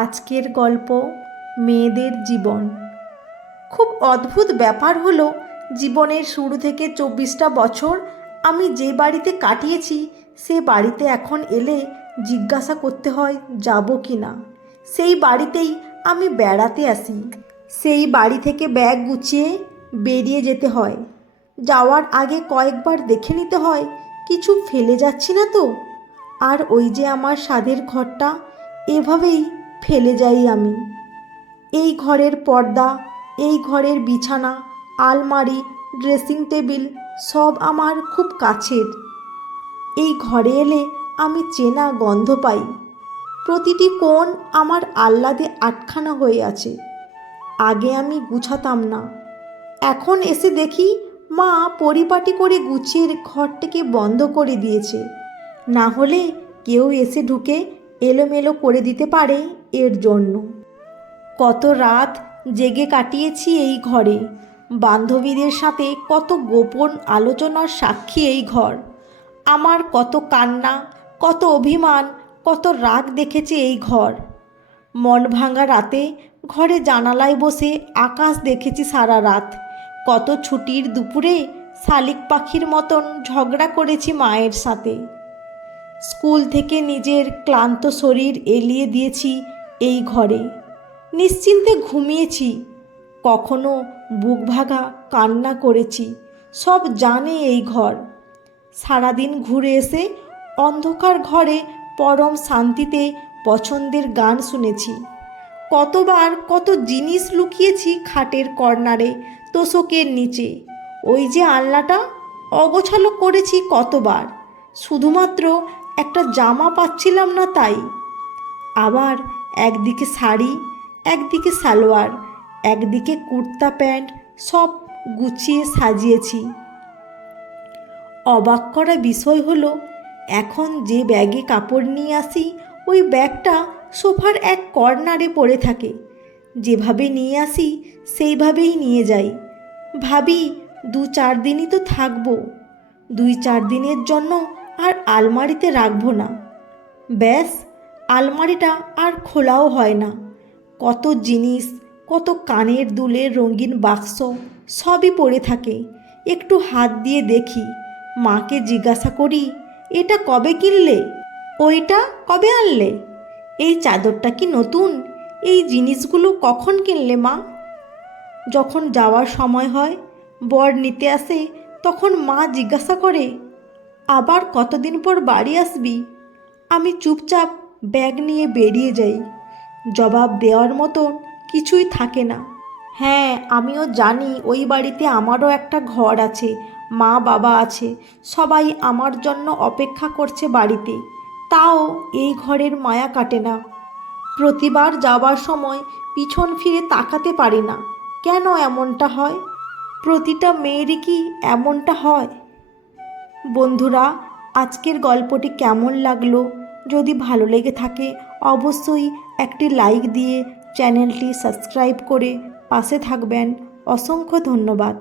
আজকের গল্প মেয়েদের জীবন। খুব অদ্ভুত ব্যাপার হলো, জীবনের শুরু থেকে 24টা বছর আমি যে বাড়িতে কাটিয়েছি সে বাড়িতে এখন এলে জিজ্ঞাসা করতে হয় যাব কি না। সেই বাড়িতেই আমি বেড়াতে আসি, সেই বাড়ি থেকে ব্যাগ গুছিয়ে বেরিয়ে যেতে হয়। যাওয়ার আগে কয়েকবার দেখে নিতে হয় কিছু ফেলে যাচ্ছি না তো। আর ওই যে আমার স্বাদের ঘরটা, এভাবেই ফেলে যাই আমি। এই ঘরের পর্দা, এই ঘরের বিছানা, আলমারি, ড্রেসিং টেবিল সব আমার খুব কাছের। এই ঘরে এলে আমি চেনা গন্ধ পাই। প্রতিটি কোণ আমার আহ্লাদে আটখানা হয়ে আছে। আগে আমি গুছাতাম না, এখন এসে দেখি মা পরিপাটি করে গুছিয়ে ঘরটিকে বন্ধ করে দিয়েছে। না হলে কেউ এসে ঢুকে এলোমেলো করে দিতে পারে এর জন্য। কত রাত জেগে কাটিয়েছি এই ঘরে, বান্ধবীদের সাথে কত গোপন আলোচনার সাক্ষী এই ঘর। আমার কত কান্না, কত অভিমান, কত রাগ দেখেছে এই ঘর। মন ভাঙা রাতে ঘরে জানালায় বসে আকাশ দেখেছি সারা রাত। কত ছুটির দুপুরে শালিক পাখির মতন ঝগড়া করেছি মায়ের সাথে। স্কুল থেকে নিজের ক্লান্ত শরীর এলিয়ে দিয়েছি এই ঘরে। নিশ্চিন্তে ঘুমিয়েছি, কখনো বুক ভাঙা কান্না করেছি। সব জানে এই ঘর। সারাদিন ঘুরে এসে অন্ধকার ঘরে পরম শান্তিতে পছন্দের গান শুনেছি। কতবার কত জিনিস লুকিয়েছি খাটের কর্নারে, তোশকের নিচে। ওই যে আলনাটা অগোছালো করেছি কতবার, শুধুমাত্র একটা জামা পাচ্ছিলাম না তাই। আবার একদিকে শাড়ি, একদিকে সালোয়ার, একদিকে কুর্তা প্যান্ট সব গুছিয়ে সাজিয়েছি। অবাক করা বিষয় হলো, এখন যে ব্যাগে কাপড় নিয়ে আসি ওই ব্যাগটা সোফার এক কর্নারে পড়ে থাকে। যেভাবে নিয়ে আসি সেইভাবেই নিয়ে যাই। ভাবি 2-4 দিনই তো থাকবো, 2-4 দিনের জন্য আর আলমারিতে রাখবো না। ব্যাস, আলমারিটা আর খোলাও হয় না। কত জিনিস, কত কানের দুলের রঙিন বাক্স সবই পড়ে থাকে। একটু হাত দিয়ে দেখি, মাকে জিজ্ঞাসা করি, এটা কবে কিনলে, ওইটা কবে আনলে, এই চাদরটা কি নতুন, এই জিনিসগুলো কখন কিনলে মা। যখন যাওয়ার সময় হয়, বর নিতে আসে, তখন মা জিজ্ঞাসা করে, আবার কতদিন পর বাড়ি আসবি। আমি চুপচাপ ব্যাগ নিয়ে বেরিয়ে যাই। জবাব দেওয়ার মতন কিছুই থাকে না। হ্যাঁ, আমিও জানি ওই বাড়িতে আমারও একটা ঘর আছে, মা বাবা আছে, সবাই আমার জন্য অপেক্ষা করছে বাড়িতে। তাও এই ঘরের মায়া কাটে না। প্রতিবার যাওয়ার সময় পিছন ফিরে তাকাতে পারি না। কেন এমনটা হয়? প্রতিটা মেয়েরই কি এমনটা হয়? বন্ধুরা, আজকের গল্পটি কেমন লাগলো? যদি ভালো লেগে থাকে অবশ্যই একটি লাইক দিয়ে চ্যানেলটি সাবস্ক্রাইব করে পাশে থাকবেন। অসংখ্য ধন্যবাদ।